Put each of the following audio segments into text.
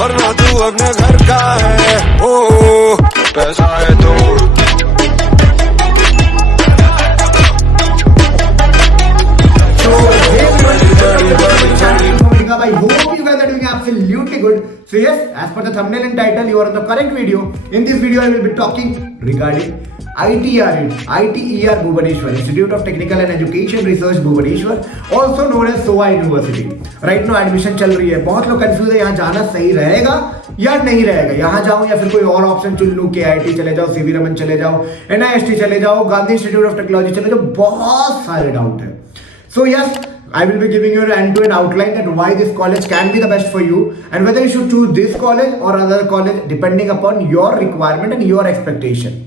वरना तू अपने घर का है। ओ पैसा है तो I hope you guys are doing absolutely good. So yes, as per the thumbnail and title, you are on the correct video. In this video, I will be talking regarding ITER, Bhubaneswar, Institute of Technical and Education Research Bhubaneswar, also known as SOA University. Right now admission चल रही है, बहुत लोग कंफ्यूज है यहाँ जाना सही रहेगा या नहीं रहेगा, यहाँ जाऊँ या फिर कोई और ऑप्शन चुन लूँ, KIT चले जाओ, CV रमन चले जाओ, NIST चले जाओ, गांधी इंस्टीट्यूट ऑफ टेक्नोलॉजी चले जाओ, बहुत सारे डाउट है. So yes, I will be giving you an end-to-end outline that why this college can be the best for you and whether you should choose this college or another college depending upon your requirement and your expectation.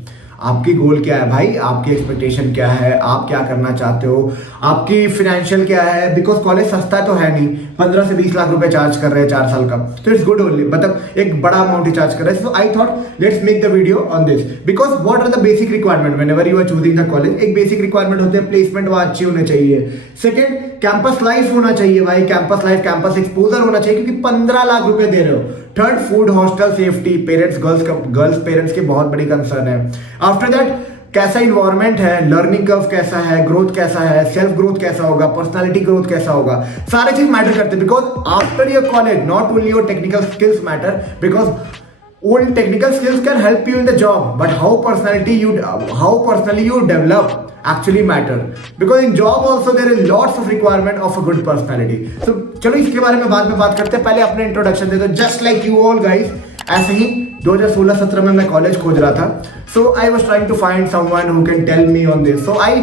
आपकी गोल क्या है भाई, आपकी एक्सपेक्टेशन क्या है, आप क्या करना चाहते हो, आपकी फिनेंशियल क्या है. बिकॉज कॉलेज सस्ता तो है नहीं, 15 से 20 लाख रुपए चार्ज कर रहे हैं 4 साल का, तो इट्स गुड ओनली, मतलब एक बड़ा अमाउंट ही चार्ज कर रहे हैं. So I thought let's make the video on this because what are the basic requirement whenever you are choosing the college. एक बेसिक रिक्वायरमेंट होते हैं प्लेसमेंट वहाँ अच्छी होनी चाहिए. सेकंड, कैंपस लाइफ होना चाहिए भाई, कैंपस लाइफ, कैंपस एक्सपोजर होना चाहिए क्योंकि 15 लाख रुपए दे रहे हो. Third, food, hostel, safety, parents, girls parents की बहुत बड़ी कंसर्न है. आफ्टर दैट, कैसा इन्वायरमेंट है, लर्निंग कर्व कैसा है, ग्रोथ कैसा है, सेल्फ ग्रोथ कैसा होगा, पर्सनालिटी ग्रोथ कैसा होगा, सारे चीज मैटर करते हैं. Because after your college not only your technical skills matter, because all technical skills can help you in the job, but how personally you develop actually matter, because in job also there is lots of requirement of a good personality. So चलो इसके बारे में बाद में बात करते हैं, पहले अपने इंट्रोडक्शन दे दो. Just like you all guys, ऐसे ही 2016-17 में मैं कॉलेज खोज रहा था. So I was trying to find someone who can tell me on this. So I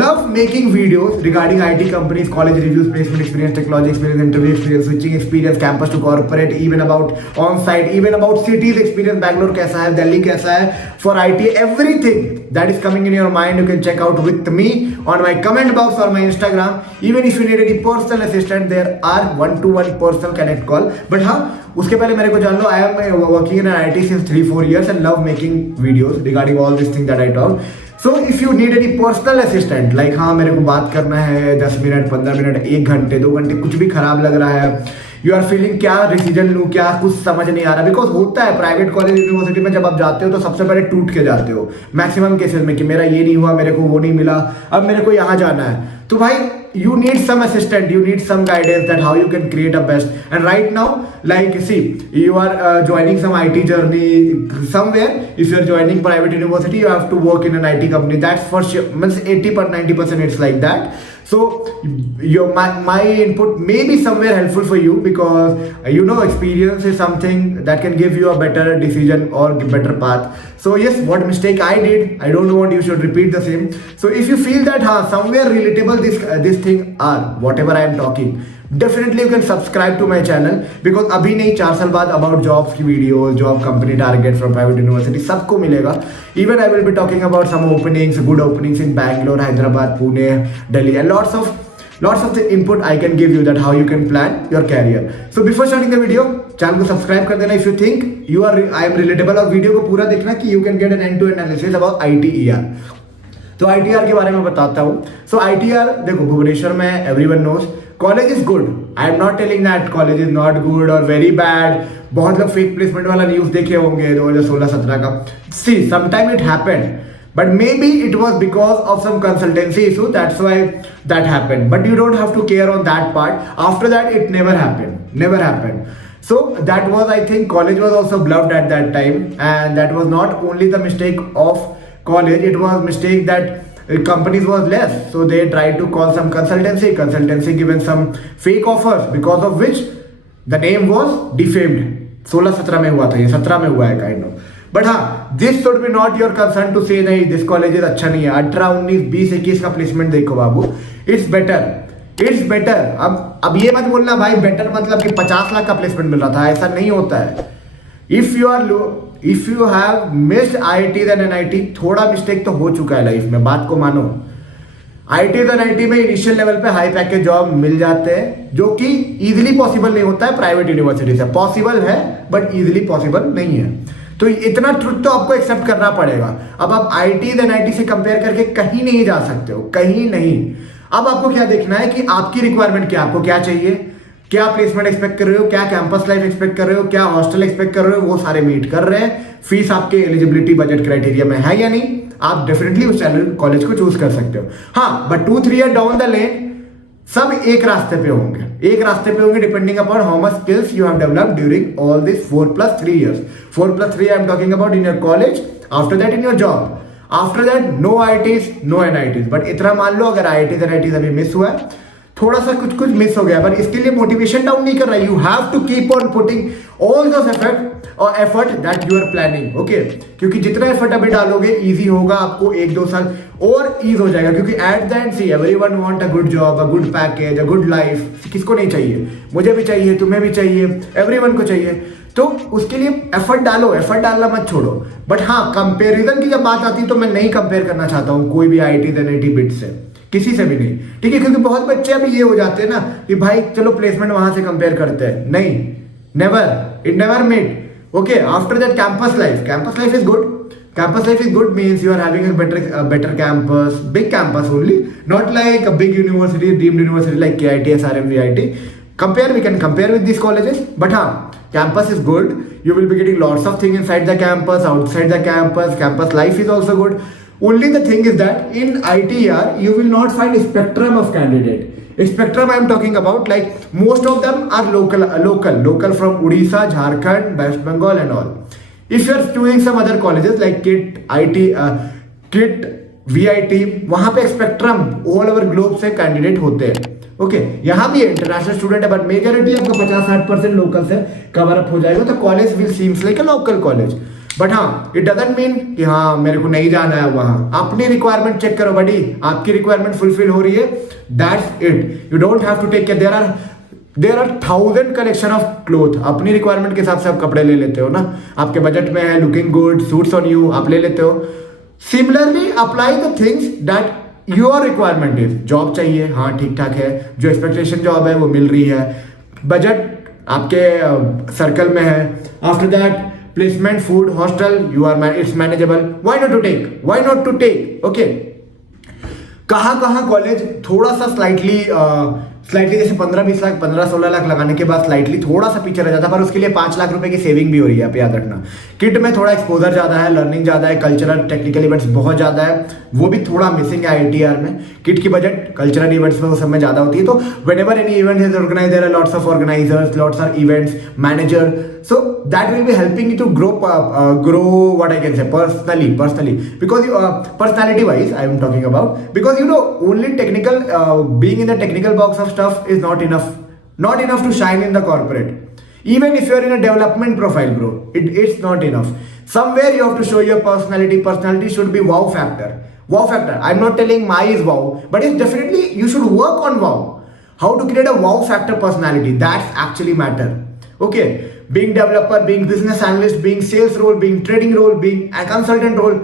love making videos regarding IT companies, college reviews, placement experience, technology experience, interview experience, switching experience, campus to corporate, even about on-site, even about cities experience, Bangalore कैसा है, Delhi कैसा है, for IT, everything that is coming in your mind you can check out with me on my comment box or my Instagram. Even if you need any personal assistant, there are 1-to-1 personal connect call. But हाँ, उसके पहले मेरे को जान लो, I am working in IT since 3-4 years and love making videos regarding all these things that I talk. So if you need any personal assistant, like हाँ मेरे को बात करना है 10 मिनट, 15 मिनट, 1 घंटे, 2 घंटे, कुछ भी खराब लग रहा है, यू आर फीलिंग क्या डिसीजन लूँ, क्या कुछ समझ नहीं आ रहा. बिकॉज होता है प्राइवेट कॉलेज यूनिवर्सिटी में जब आप जाते हो तो सबसे पहले टूट के जाते हो मैक्सिमम केसेस में कि मेरा ये नहीं हुआ, मेरे को वो नहीं मिला, अब मेरे को यहाँ जाना है. तो भाई you need some assistant, you need some guidance that how you can create a best. And right now, like see, you are joining some IT journey somewhere. If you are joining private university, you have to work in an IT company. That's for sure, means 80-90% it's like that. So my input may be somewhere helpful for you because experience is something that can give you a better decision or better path. So yes, what mistake I did, I don't want you should repeat the same. So if you feel that somewhere relatable this thing are whatever I am talking, definitely you can subscribe to my channel because अभी नहीं 4 साल बाद about jobs की videos, job company target from private university सबको मिलेगा. Even I will be talking about some openings, good openings in Bangalore, Hyderabad, Pune, Delhi, and lots of the input I can give you that how you can plan your career. So before starting the video, channel को सब्सक्राइब कर देना if you think I am relatable, और वीडियो को पूरा देखना कि you can get an end-to-end analysis about ITER. तो ITER के बारे में बताता हूँ. So ITER देखो भुवनेश्वर में everyone knows college is good. I am not telling that college is not good और वेरी बैड. बहुत लोग फेक प्लेसमेंट वाला न्यूज देखे होंगे 2016-17 का. See sometime it happened but maybe it was because of some consultancy issue, that's why that happened, but you don't have to care on that part. After that it never happened. So that was, I think college was also bluffed at that time, and that was not only the mistake of college, it was mistake that companies was less, so they tried to call some consultancy given some fake offers because of which the name was defamed. 16-17 में हुआ था, ये 17 में हुआ है kind of. But हाँ, this should be not your concern to say नहीं this college अच्छा नहीं है. 18, 19, 20, 21 का प्लेसमेंट देखो बाबू, इट्स बेटर. अब ये मत बोलना भाई बेटर मतलब कि 50 लाख का प्लेसमेंट मिल रहा था, ऐसा नहीं होता है. If you have missed IIT then NIT, थोड़ा मिस्टेक तो हो चुका है लाइफ में, बात को मानो. IIT और NIT में इनिशियल लेवल पे हाई पैकेज जॉब मिल जाते हैं, जो कि इजीली पॉसिबल नहीं होता है प्राइवेट यूनिवर्सिटी से. पॉसिबल है बट इजीली पॉसिबल नहीं है. तो इतना ट्रुथ तो आपको एक्सेप्ट करना पड़ेगा. अब आप IIT और NIT से कंपेयर करके कहीं नहीं जा सकते हो, कहीं नहीं. अब आपको क्या देखना है कि आपकी रिक्वायरमेंट क्या, आपको क्या चाहिए, क्या प्लेसमेंट एक्सपेक्ट कर रहे हो, क्या कैंपस लाइफ एक्सपेक्ट कर रहे हो, क्या हॉस्टल एक्सपेक्ट कर रहे हो, वो सारे मीट कर रहे हैं। फीस आपके एलिजिबिलिटी बजट क्राइटेरिया में है या नहीं, आप डेफिनेटली उस कॉलेज को चूज कर सकते हो। हाँ, but 2-3 year down the lane सब एक रास्ते पे होंगे depending upon how much skills you have developed during all this 4+3 years। 4+3 I am talking about in your college, after that in your job, after that no IITs no NITs। But इतना मान लो अगर IITs NITs अभी मिस हुआ है, थोड़ा सा कुछ मिस हो गया, पर इसके लिए मोटिवेशन डाउन नहीं कर रहा। You have to keep on putting all those effort that you are planning, okay. क्योंकि जितना एफर्ट अभी डालोगे इजी होगा आपको, 1-2 साल और ईज हो जाएगा। क्योंकि at the end see everyone want a good job, a good package, a good life. किसको नहीं चाहिए? मुझे भी चाहिए, तुम्हें भी चाहिए, एवरीवन को चाहिए। तो उसके लिए एफर्ट डालो, एफर्ट डालना मत छोड़ो। बट हाँ, कंपेरिजन की जब बात आती है तो मैं नहीं कंपेयर करना चाहता हूँ कोई भी IIT NIT बिट से, किसी से भी नहीं, ठीक है। क्योंकि बहुत बच्चे अभी ये हो जाते हैं ना कि भाई चलो प्लेसमेंट वहां से कंपेयर करते हैं। नहीं, never, it never met, okay. After that campus life is good. Campus life is good means you are having a better campus, big campus only, not like a big university, deemed university like KIT, SRM, VIT. We can compare with these colleges, but campus is good. You will be getting lots of things inside the campus, outside the campus. Campus life is also good. Only the thing is that in ITR you will not find a spectrum of candidate. A spectrum I am talking about, like most of them are local from Odisha, Jharkhand, West Bengal and all. If you are choosing some other colleges like KIT, VIT, वहां पे spectrum all over globe से कैंडिडेट होते हैं, ओके। यहाँ भी international student है, but majority आपका 50-60% लोकल से कवर अप हो जाएगा। तो college will seems like a local college. But हाँ, इट डजंट मीन कि हाँ मेरे को नहीं जाना है वहां। अपनी रिक्वायरमेंट चेक करो बडी, आपकी रिक्वायरमेंट फुलफिल हो रही है, that's it. You don't have to take care. There are 1000 collection of cloth. अपनी रिक्वायरमेंट के हिसाब से आप कपड़े ले लेते हो ना, आपके बजट में है, looking good, suits on you, आप ले लेते हो। Similarly apply the things that your requirement is. Job चाहिए, हाँ ठीक ठाक है, जो एक्सपेक्टेशन जॉब है वो मिल रही है, बजट आपके सर्कल में है। After that placement, food, hostel, you are it's manageable. Why not to take, okay. कहाँ कॉलेज थोड़ा सा स्लाइटली जैसे 15-20 लाख, 15-16 लाख लगाने के बाद स्लाइटली थोड़ा सा पीछे रह जाता है, पर उसके लिए 5 लाख रुपए की सेविंग भी हो रही है, आप याद रखना। किट में थोड़ा एक्सपोजर ज्यादा है, लर्निंग ज्यादा है, कल्चरल टेक्निकल इवेंट्स बहुत ज्यादा है, वो भी थोड़ा मिसिंग है IITR में। किट की बजट कल्चरल इवेंट्स में वो सब में ज्यादा होती है। तो whenever any event is organised, there are lots of organisers, lots of events manager, so that will be helping you to grow what I can say personally, because personality wise I am talking about, because only technical being in the technical box of stuff is not enough to shine in the corporate. Even if you are in a development profile, bro, it's not enough. Somewhere you have to show your personality should be wow factor. I'm not telling my is wow, but it's definitely you should work on wow. How to create a wow factor personality, that's actually matter, okay. Being developer, being business analyst, being sales role, being trading role, being a consultant role,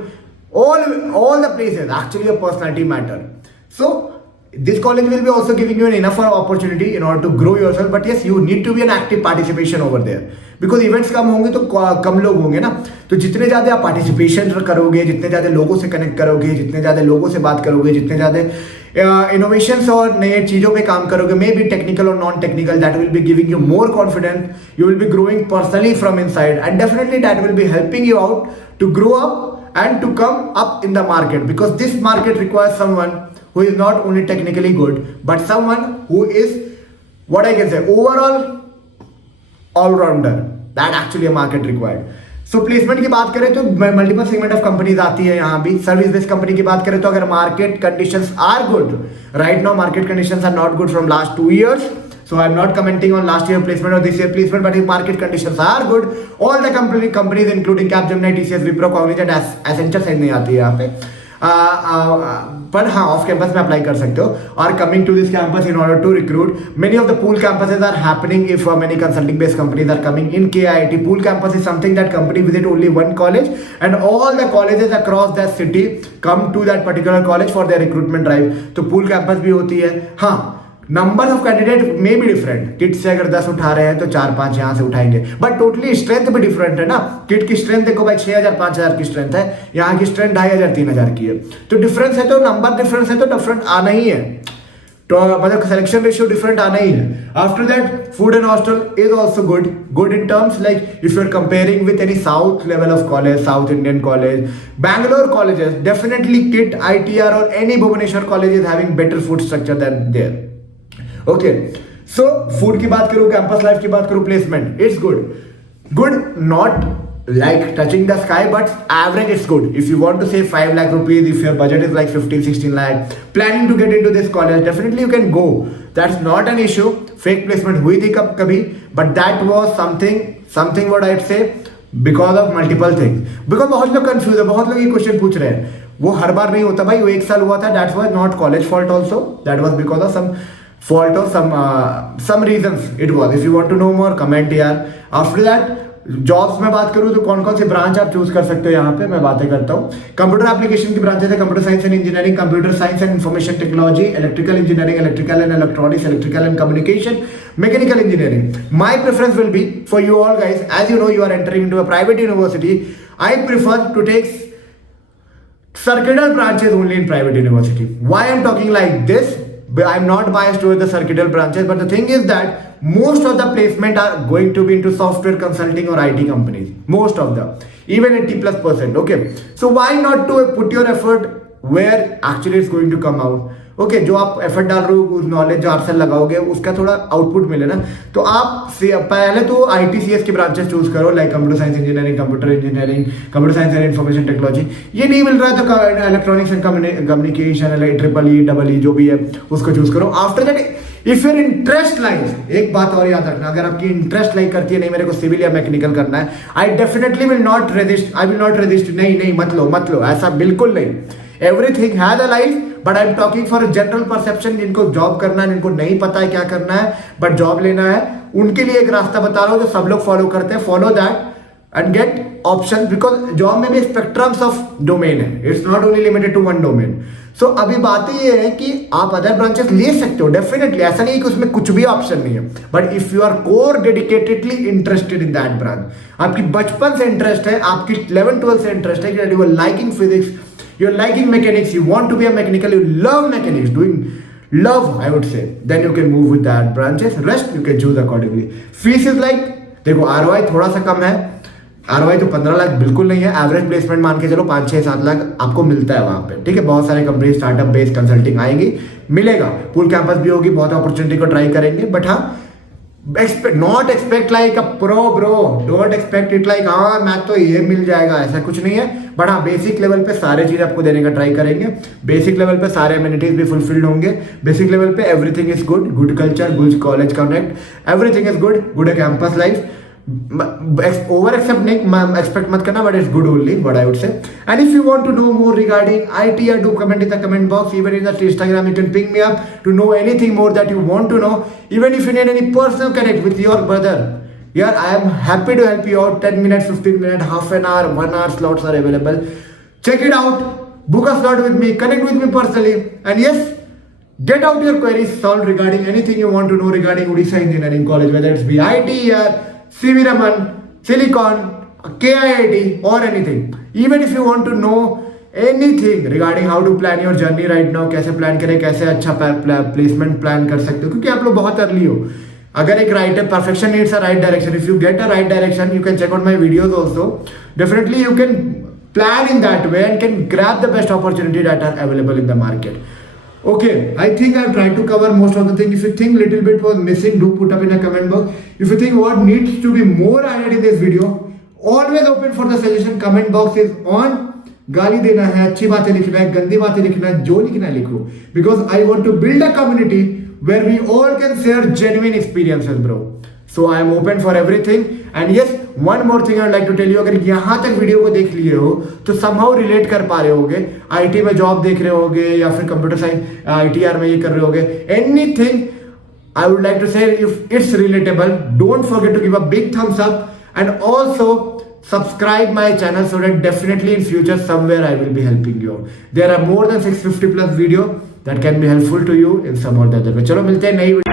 all the places actually your personality matter. So this college will be also giving you an enough opportunity in order to grow yourself, but yes, you need to be an active participation over there, because events कम होंगे तो कम लोग होंगे ना। तो जितने ज़्यादा आप पार्टिसिपेशन करोगे, जितने ज़्यादा लोगों से कनेक्ट करोगे, जितने ज़्यादा लोगों से बात करोगे, जितने ज़्यादा इनोवेशंस और नए चीज़ों पे काम करोगे, मे बी टेक्निकल और non technical, that will be giving you more confidence, you will be growing personally from inside, and definitely that will be helping you out to grow up and to come up in the market, because this market requires someone who is not only technically good but someone who is, what I can say, overall all-rounder. That actually a market required. सो प्लेसमेंट की बात करें तो multiple segment of companies आती है यहाँ भी। Service based company की बात करें तो अगर market conditions are good, right now market conditions are not good from last 2 years, so I'm not commenting on last year placement or this year placement, but if market conditions are good, all the companies including Capgemini, TCS, Wipro, Cognizant, Accenture side नहीं आती है यहाँ पे, पर हाँ off campus में अप्लाई कर सकते हो। और coming to this campus in order to recruit, many of the pool campuses are happening if many consulting based companies are coming in KIIT. Pool campus is something that company visit only one college and all the colleges across that city come to that particular college for their recruitment drive. तो pool campus भी होती है। हाँ, number of candidate may be different, kit से अगर 10 उठा रहे हैं तो 4-5 यहाँ से उठाएंगे, बट टोटली स्ट्रेंथ भी डिफरेंट है ना। किट की स्ट्रेंथ देखो भाई 6000 5000 की स्ट्रेंथ है, यहाँ की स्ट्रेंथ 2500 3000 की है, तो डिफरेंस है, तो नंबर डिफरेंस है तो डिफरेंट आना ही है। तो मतलब सिलेक्शन रेशियो डिफरेंट आना ही है. After that food and hostel is also good in terms like if you are comparing with any south level of college, south Indian college, Bangalore colleges, definitely KIT, ITR और any Bhubaneswar college is having better food structure then there. Okay, so food की बात करूं, campus life की बात करूं, placement it's good, not like touching the sky, but average it's good. If you want to save 5 lakh rupees, if your budget is like 15-16 lakh, planning to get into this college, definitely you can go. That's not an issue. Fake placement हुई थी कभी, but that was something what I'd say because of multiple things. Because बहुत लोग confused है, बहुत लोग ये question पूछ रहे हैं. वो हर बार नहीं होता भाई, वो एक साल हुआ था. That was not college fault also. That was because of some fault or some reasons it was. If you want to know more, comment here. After that, jobs में बात करूं तो कौन कौन सी ब्रांच आप चूज कर सकते हो, यहाँ पे मैं बातें करता हूँ. कंप्यूटर एप्लीकेशन की ब्रांचेस है computer science and engineering, computer science and information technology, electrical engineering, electrical and electronics, electrical and communication, mechanical engineering. My preference will be for you all guys, as you know you are entering into a private university, I prefer to take circular branches only in private university. Why I'm talking like this? I'm not biased towards the circular branches, but the thing is that most of the placement are going to be into software consulting or IT companies. Most of them, even 80+%. Okay, so why not to put your effort where actually it's going to come out? Okay, जो आप एफर्ट डाल रहे हो, उस नॉलेज जो आप से लगाओगे उसका थोड़ा आउटपुट मिले ना, तो आप पहले तो ITCS की ब्रांचेस चूज करो, like computer science engineering, computer science and information technology. ये नहीं मिल रहा है तो इलेक्ट्रॉनिक्स एंड कम्युनिकेशन, EEE जो भी है उसको चूज करो. After that if your interest lies, एक बात और याद रखना, अगर आपकी इंटरेस्ट लाइक करती है नहीं मेरे को सिविल या मैकेनिकल करना है, I definitely will not resist. नहीं मत लो, ऐसा बिल्कुल नहीं. Everything has a life, but I am talking for general perception. जिनको जॉब करना है, जिनको नहीं पता है क्या करना है बट जॉब लेना है, उनके लिए एक रास्ता बता रहा हूं जो सब लोग फॉलो करते हैं. Follow that and get option, because job में भी स्पेक्ट्रम्स ऑफ डोमेन है, it's not only limited to one domain. So अभी बात ये है कि आप अदर ब्रांचेस ले सकते हो डेफिनेटली, ऐसा नहीं कि उसमें कुछ भी ऑप्शन नहीं है, but if you are core dedicatedly interested in that branch, आपकी बचपन से इंटरेस्ट है, आपकी 11-12 से इंटरेस्ट है, कि you are liking physics, you're liking mechanics, you want to be a mechanical, you love mechanics, I would say, then you can move with that branches. Rest you can choose accordingly. Fees is like, देखो ROI थोड़ा सा कम है, ROI तो 15 लाख बिल्कुल नहीं है. Average placement मान के चलो 5-6-7 लाख आपको मिलता है वहां पे, ठीक है. बहुत सारे कंपनी स्टार्टअप बेस्ड कंसल्टिंग आएंगी, मिलेगा, फुल कैंपस भी होगी, बहुत अपॉर्चुनिटी को ट्राई करेंगे. बट हाँ, not expect like a pro bro, don't expect it like हाँ मैं तो ये मिल जाएगा, ऐसा कुछ नहीं है. बट हाँ, बेसिक लेवल पे सारे चीज आपको देने का ट्राई करेंगे. बेसिक लेवल पे सारे एमिनिटीज भी फुलफिल्ड होंगे. बेसिक लेवल पे everything is good culture, good college connect, everything is good campus life. Over expect मत करना, but it's good only what I would say. And if you want to know more regarding ITR, do comment in the comment box. Even in the Instagram you can ping me up to know anything more that you want to know. Even if you need any personal connect with your brother, yeah, I am happy to help you out. 10 minutes, 15 minutes, half an hour, 1 hour slots are available. Check it out, book a slot with me, connect with me personally, and yes, get out your queries solved regarding anything you want to know regarding Odisha Engineering College, whether it's be ITR, CV Raman, Silicon, KIIT or anything. Even if you want to know anything regarding how to plan your journey right now, कैसे प्लान करें, कैसे अच्छा placement plan कर सकते हो, क्योंकि आप लोग बहुत अर्ली हो. अगर एक राइट है, perfection needs a right direction. If you get a right direction, you can check out my videos also. Definitely you can plan in that way and can grab the best opportunity that are available in the market. Okay, I think I've tried to cover most of the things. If you think little bit was missing, do put up in a comment box. If you think what needs to be more added in this video, always open for the suggestion. Comment box is on. गाली देना है, अच्छी बातें लिखना है, गंदी बातें लिखना है, जो लिखना है लिखो. Because I want to build a community where we all can share genuine experiences, bro. So I am open for everything. And yes, one more thing I would like to tell you, अगर यहाँ तक वीडियो को देख लिए हो तो somehow relate कर पा रहे होगे, IT में जॉब देख रहे होगे या फिर कंप्यूटर साइंस ITR में ये कर रहे होगे, anything I would like to say, if it's relatable, don't forget to give a big thumbs up and also subscribe my channel so that definitely in future somewhere I will be helping you. There are more than 650 plus video that can be helpful to you in some or the other way. चलो मिलते हैं नई वीडियो.